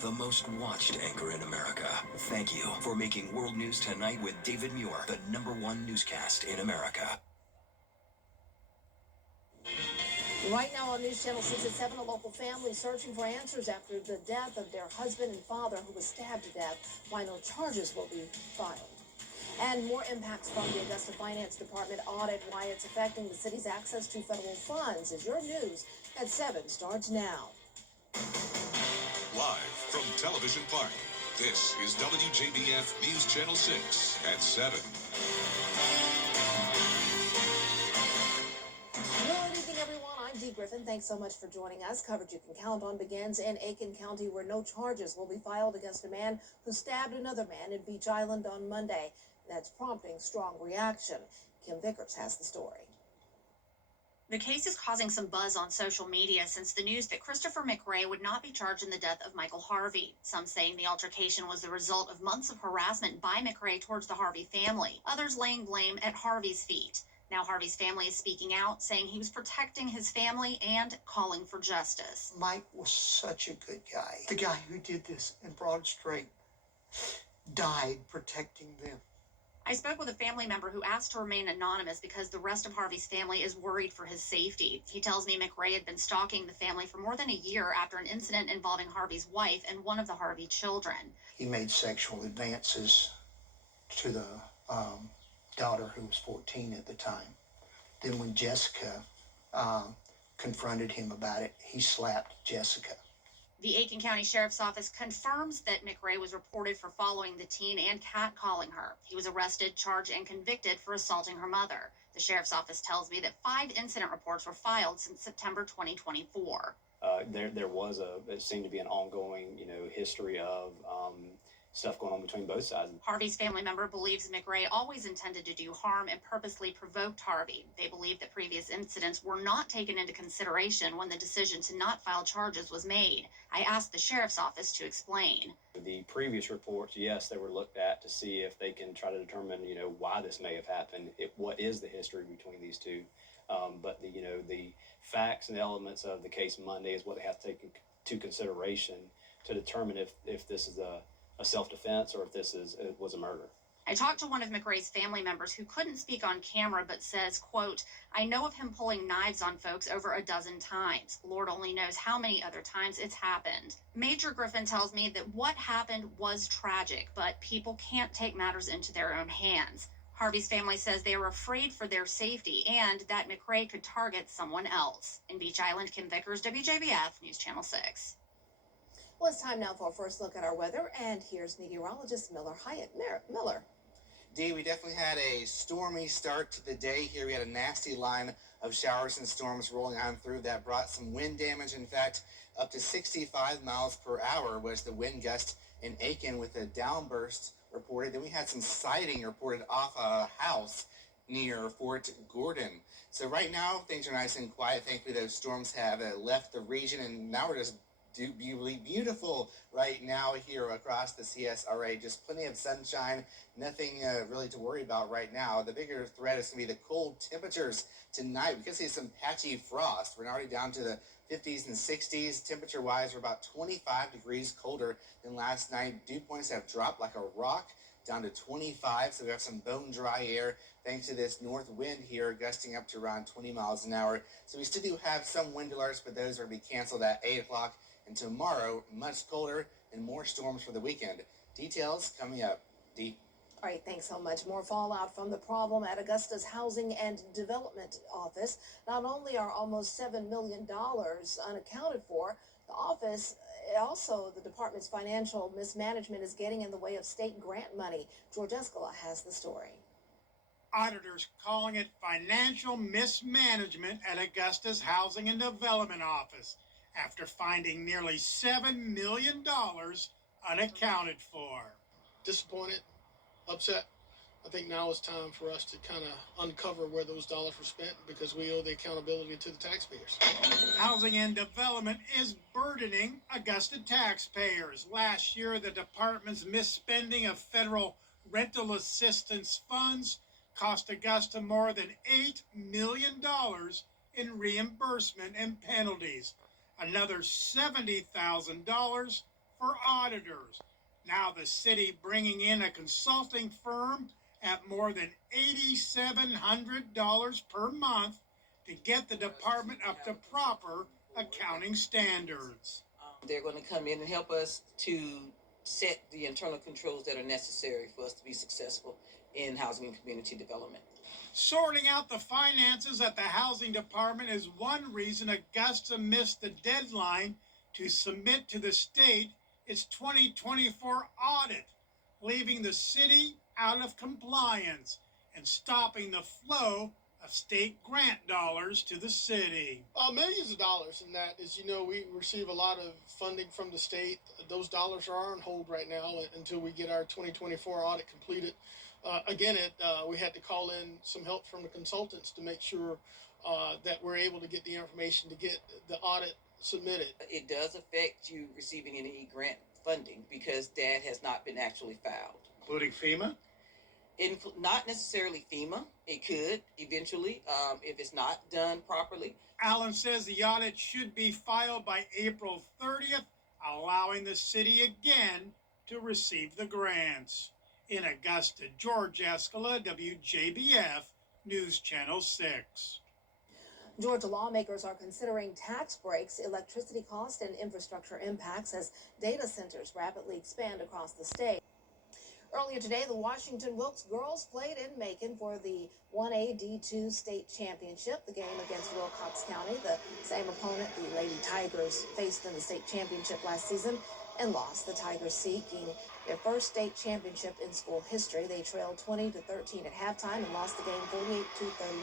the most watched anchor in America. Thank you for making World News Tonight with David Muir the #1 newscast in America. Right now on News Channel 6 at 7, a local family searching for answers after the death of their husband and father who was stabbed to death. Why no charges will be filed. And more impacts from the Augusta Finance Department audit, why it's affecting the city's access to federal funds. Is your news at 7 starts now. Live from Television Park, this is WJBF News Channel 6 at 7. Good evening, everyone. I'm Dee Griffin. Thanks so much for joining us. Coverage you can count on begins in Aiken County, where no charges will be filed against a man who stabbed another man in Beach Island on Monday. That's prompting strong reaction. Kim Vickers has the story. The case is causing some buzz on social media since the news that Christopher McRae would not be charged in the death of Michael Harvey. Some saying the altercation was the result of months of harassment by McRae towards the Harvey family. Others laying blame at Harvey's feet. Now Harvey's family is speaking out, saying he was protecting his family and calling for justice. Mike was such a good guy. The guy who did this in Broad Street died protecting them. I spoke with a family member who asked to remain anonymous because the rest of Harvey's family is worried for his safety. He tells me McRae had been stalking the family for more than a year after an incident involving Harvey's wife and one of the Harvey children. He made sexual advances to the daughter who was 14 at the time. Then when Jessica confronted him about it, he slapped Jessica. The Aiken County Sheriff's Office confirms that McRae was reported for following the teen and catcalling her. He was arrested, charged, and convicted for assaulting her mother. The Sheriff's Office tells me that 5 incident reports were filed since September 2024. It seemed to be an ongoing, history of stuff going on between both sides. Harvey's family member believes McRae always intended to do harm and purposely provoked Harvey. They believe that previous incidents were not taken into consideration when the decision to not file charges was made. I asked the Sheriff's Office to explain. The previous reports, yes, they were looked at to see if they can try to determine, why this may have happened, what is the history between these two. But the facts and elements of the case Monday is what they have to take into consideration to determine if this is a self-defense or if this was a murder. I talked to one of McRae's family members who couldn't speak on camera but says, quote, "I know of him pulling knives on folks over a dozen times. Lord only knows how many other times it's happened." Major Griffin tells me that what happened was tragic, but people can't take matters into their own hands. Harvey's family says they are afraid for their safety and that McRae could target someone else. In Beach Island, Kim Vickers, WJBF News Channel 6. Well, it's time now for a first look at our weather, and here's meteorologist Miller Hyatt. Miller. Dee, we definitely had a stormy start to the day here. We had a nasty line of showers and storms rolling on through that brought some wind damage. In fact, up to 65 miles per hour was the wind gust in Aiken with a downburst reported. Then we had some siding reported off a house near Fort Gordon. So right now, things are nice and quiet. Thankfully, those storms have left the region, and now we're just beautiful right now here across the CSRA. Just plenty of sunshine, nothing really to worry about right now. The bigger threat is going to be the cold temperatures tonight. We could see some patchy frost. We're already down to the 50s and 60s. Temperature-wise, we're about 25 degrees colder than last night. Dew points have dropped like a rock down to 25, so we have some bone dry air thanks to this north wind here gusting up to around 20 miles an hour. So we still do have some wind alerts, but those are going to be canceled at 8 o'clock. And tomorrow, much colder and more storms for the weekend. Details coming up. Dee. All right, thanks so much. More fallout from the problem at Augusta's Housing and Development Office. Not only are almost $7 million unaccounted for, the office, also the department's financial mismanagement is getting in the way of state grant money. George Escala has the story. Auditors calling it financial mismanagement at Augusta's Housing and Development Office, after finding nearly $7 million unaccounted for. Disappointed, upset. I think now is time for us to kind of uncover where those dollars were spent because we owe the accountability to the taxpayers. Housing and Development is burdening Augusta taxpayers. Last year, the department's misspending of federal rental assistance funds cost Augusta more than $8 million in reimbursement and penalties. Another $70,000 for auditors. Now the city bringing in a consulting firm at more than $8,700 per month to get the department up to proper accounting standards. They're going to come in and help us to set the internal controls that are necessary for us to be successful in housing and community development. Sorting out the finances at the housing department is one reason Augusta missed the deadline to submit to the state its 2024 audit, leaving the city out of compliance and stopping the flow of state grant dollars to the city. Millions of dollars in that. As you know, we receive a lot of funding from the state. Those dollars are on hold right now until we get our 2024 audit completed. We had to call in some help from the consultants to make sure that we're able to get the information to get the audit submitted. It does affect you receiving any grant funding because that has not been actually filed. Including FEMA? Not necessarily FEMA. It could eventually if it's not done properly. Allen says the audit should be filed by April 30th, allowing the city again to receive the grants. In Augusta, George Escala, WJBF, News Channel 6. Georgia lawmakers are considering tax breaks, electricity cost, and infrastructure impacts as data centers rapidly expand across the state. Earlier today, the Washington Wilkes girls played in Macon for the 1A D2 state championship. The game against Wilcox County, the same opponent the Lady Tigers faced in the state championship last season and lost. The Tigers seeking their first state championship in school history. They trailed 20-13 at halftime and lost the game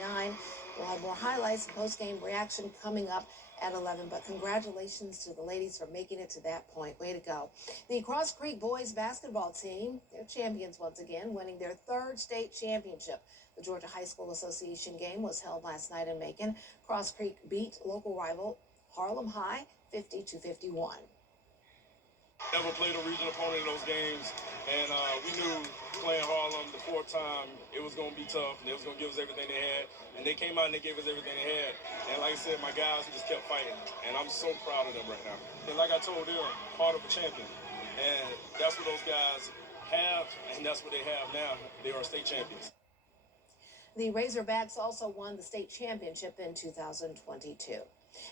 48-39. We'll have more highlights and post-game reaction coming up at 11, but congratulations to the ladies for making it to that point. Way to go. The Cross Creek boys basketball team, they're champions once again, winning their third state championship. The Georgia High School Association game was held last night in Macon. Cross Creek beat local rival Harlem High 50-51. Never played a regional opponent in those games, and we knew playing Harlem the fourth time, it was going to be tough, and they was going to give us everything they had, and they came out and they gave us everything they had, and like I said, my guys just kept fighting, and I'm so proud of them right now. And like I told them, heart of a champion, and that's what those guys have, and that's what they have now. They are state champions. The Razorbacks also won the state championship in 2022.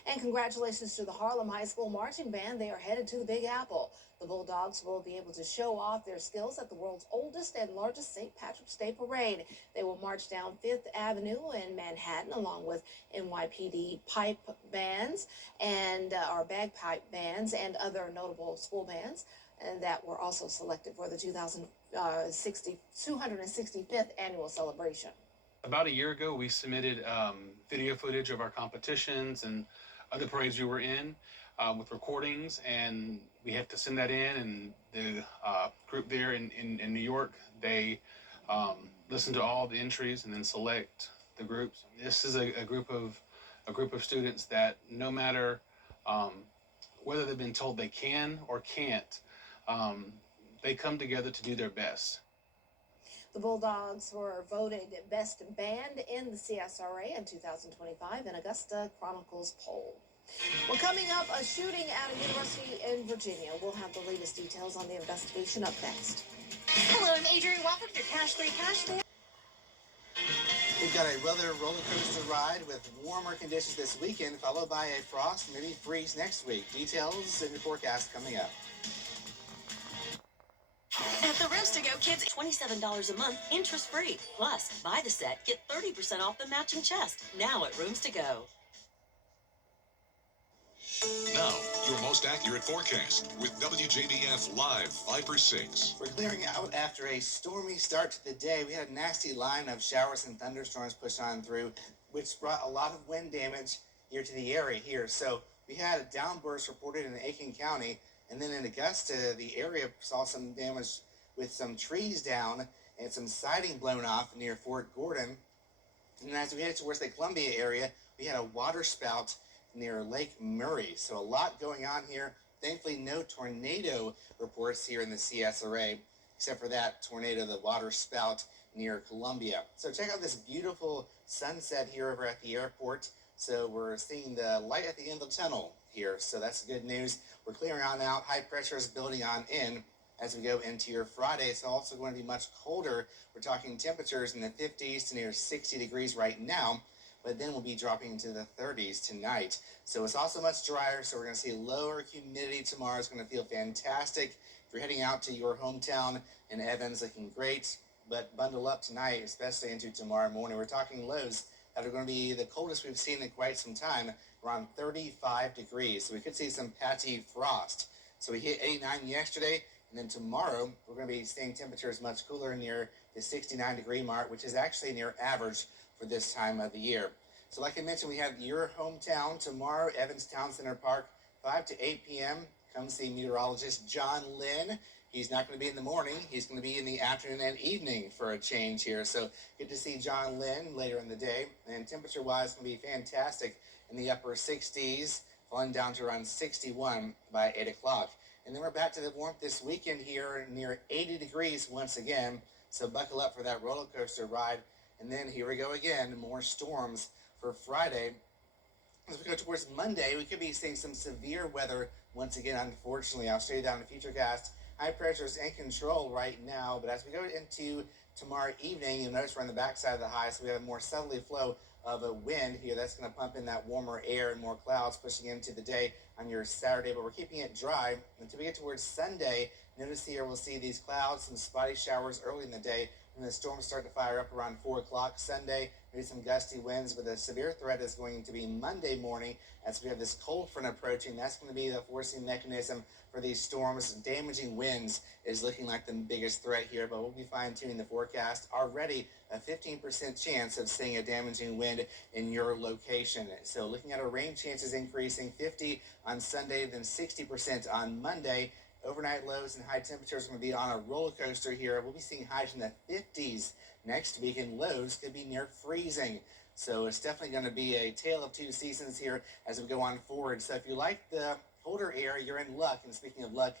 And congratulations to the Harlem High School Marching Band. They are headed to the Big Apple. The Bulldogs will be able to show off their skills at the world's oldest and largest St. Patrick's Day Parade. They will march down 5th Avenue in Manhattan along with NYPD pipe bands and our bagpipe bands and other notable school bands and that were also selected for the 265th annual celebration. About a year ago, we submitted video footage of our competitions and other parades we were in with recordings, and we have to send that in. And the group there in New York, they listen to all the entries and then select the groups. This is a group of students that no matter whether they've been told they can or can't, they come together to do their best. The Bulldogs were voted Best Band in the CSRA in 2025 in Augusta Chronicles poll. Well, coming up, a shooting at a university in Virginia. We'll have the latest details on the investigation up next. Hello, I'm Adrienne. Welcome to Cash 3, Cash 4. We've got a weather roller coaster ride with warmer conditions this weekend, followed by a frost, maybe freeze next week. Details in your forecast coming up. At the Rooms to Go Kids, $27 a month, interest-free. Plus, buy the set, get 30% off the matching chest. Now at Rooms to Go. Now, your most accurate forecast with WJBF Live 5-6. We're clearing out after a stormy start to the day. We had a nasty line of showers and thunderstorms push on through, which brought a lot of wind damage here to the area here. So we had a downburst reported in Aiken County, and then in Augusta, the area saw some damage with some trees down and some siding blown off near Fort Gordon. And as we headed towards the Columbia area, we had a water spout near Lake Murray. So a lot going on here. Thankfully, no tornado reports here in the CSRA, except for that tornado, the water spout near Columbia. So check out this beautiful sunset here over at the airport. So we're seeing the light at the end of the tunnel here. So that's good news. We're clearing on out. High pressure is building on in as we go into your Friday. It's also going to be much colder. We're talking temperatures in the 50s to near 60 degrees right now, but then we'll be dropping into the 30s tonight. So it's also much drier, so we're going to see lower humidity tomorrow. It's going to feel fantastic. If you're heading out to your hometown in Evans, looking great, but bundle up tonight, especially into tomorrow morning. We're talking lows that are going to be the coldest we've seen in quite some time, around 35 degrees. So we could see some patchy frost. So we hit 89 yesterday, and then tomorrow we're going to be seeing temperatures much cooler near the 69 degree mark, which is actually near average for this time of the year. So like I mentioned, we have your hometown tomorrow, Evans Town Center Park, 5 to 8 p.m. Come see meteorologist John Lynn. He's not going to be in the morning. He's going to be in the afternoon and evening for a change here. So good to see John Lynn later in the day. And temperature-wise, going to be fantastic in the upper 60s, falling down to around 61 by 8 o'clock. And then we're back to the warmth this weekend here, near 80 degrees once again. So buckle up for that roller coaster ride. And then here we go again, more storms for Friday. As we go towards Monday, we could be seeing some severe weather once again, unfortunately. I'll show you that in the Futurecast. High pressure is in control right now, but as we go into tomorrow evening, you'll notice we're on the backside of the high, so we have a more southerly flow of a wind here. That's going to pump in that warmer air and more clouds pushing into the day on your Saturday, but we're keeping it dry until we get towards Sunday. Notice here we'll see these clouds, some spotty showers early in the day, and the storms start to fire up around 4 o'clock Sunday. Maybe some gusty winds, but the severe threat is going to be Monday morning as we have this cold front approaching. That's going to be the forcing mechanism for these storms. Damaging winds is looking like the biggest threat here, but we'll be fine-tuning the forecast. Already a 15% chance of seeing a damaging wind in your location. So looking at our rain chances increasing, 50 on Sunday, then 60% on Monday. Overnight lows and high temperatures are going to be on a roller coaster here. We'll be seeing highs in the 50s next week, and lows could be near freezing. So it's definitely going to be a tale of two seasons here as we go on forward. So if you like the colder air, you're in luck. And speaking of luck,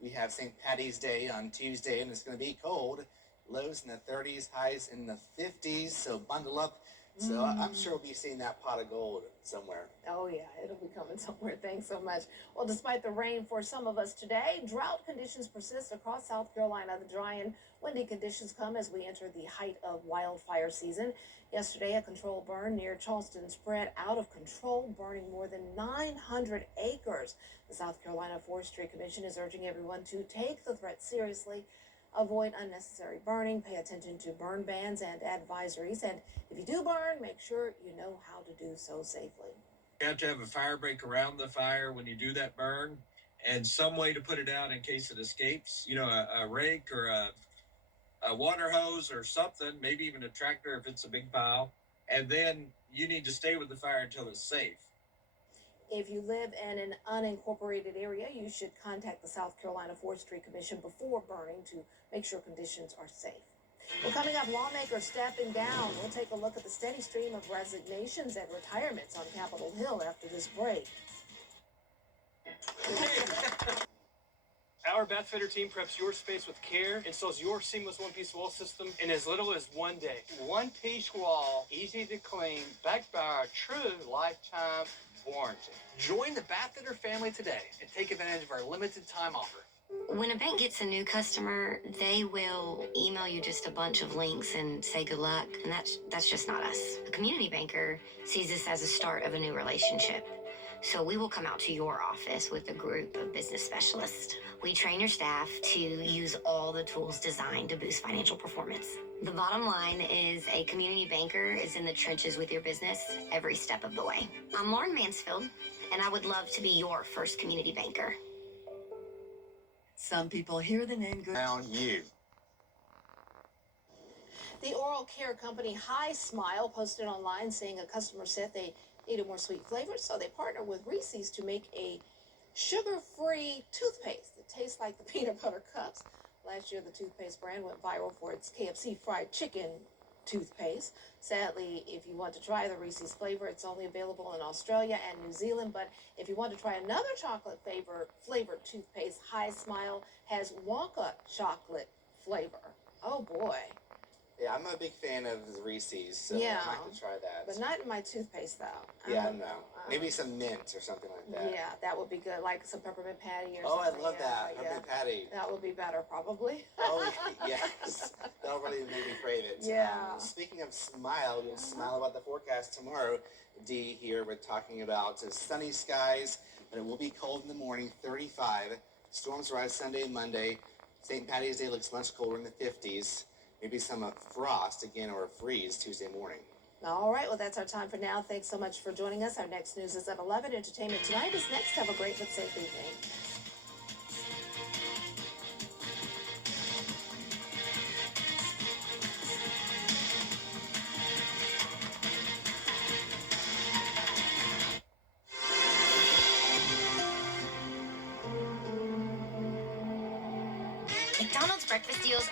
we have St. Patty's Day on Tuesday, and it's going to be cold. Lows in the 30s, highs in the 50s. So bundle up. So I'm sure we'll be seeing that pot of gold somewhere. Oh, yeah, it'll be coming somewhere. Thanks so much. Well, despite the rain for some of us today, drought conditions persist across South Carolina. The dry and windy conditions come as we enter the height of wildfire season. Yesterday, a controlled burn near Charleston spread out of control, burning more than 900 acres. The South Carolina Forestry Commission is urging everyone to take the threat seriously, avoid unnecessary burning, pay attention to burn bans and advisories, and if you do burn, make sure you know how to do so safely. You have to have a fire break around the fire when you do that burn, and some way to put it out in case it escapes. You know, a rake or a water hose or something, maybe even a tractor if it's a big pile. And then you need to stay with the fire until it's safe. If you live in an unincorporated area, you should contact the South Carolina Forestry Commission before burning to make sure conditions are safe. Well, coming up, lawmakers stepping down. We'll take a look at the steady stream of resignations and retirements on Capitol Hill after this break. Our bath fitter team preps your space with care, installs your seamless one-piece wall system in as little as 1 day. One-piece wall, easy to clean, backed by our true lifetime warranty. Join the bath fitter family today and take advantage of our limited time offer. When a bank gets a new customer, they will email you just a bunch of links and say good luck, and that's just not us. A community banker sees this as a start of a new relationship. So we will come out to your office with a group of business specialists. We train your staff to use all the tools designed to boost financial performance. The bottom line is a community banker is in the trenches with your business every step of the way. I'm Lauren Mansfield, and I would love to be your first community banker. Some people hear the name good. Now you. The oral care company High Smile posted online saying a customer said they needed more sweet flavors, so they partnered with Reese's to make a sugar-free toothpaste that tastes like the peanut butter cups. Last year, the toothpaste brand went viral for its KFC fried chicken toothpaste. Sadly, if you want to try the Reese's flavor, it's only available in Australia and New Zealand. But if you want to try another chocolate flavored toothpaste, High Smile has Wonka chocolate flavor. Oh boy. Yeah, I'm a big fan of the Reese's, so Yeah. I might have to try that. But not in my toothpaste, though. Yeah, no. Maybe some mint or something like that. Yeah, that would be good, like some peppermint patty or Oh, something. I love yeah, that. yeah. Peppermint patty. That would be better, probably. Oh, yes. That'll really make me crave it. Yeah. Speaking of smile, you'll smile about the forecast tomorrow. Dee here, we're talking about sunny skies, but it will be cold in the morning, 35. Storms rise Sunday and Monday. St. Patty's Day looks much colder in the 50s. Maybe some frost again or a freeze Tuesday morning. All right, well, that's our time for now. Thanks so much for joining us. Our next news is at 11. Entertainment Tonight is next. Have a great but safe evening. McDonald's breakfast deals are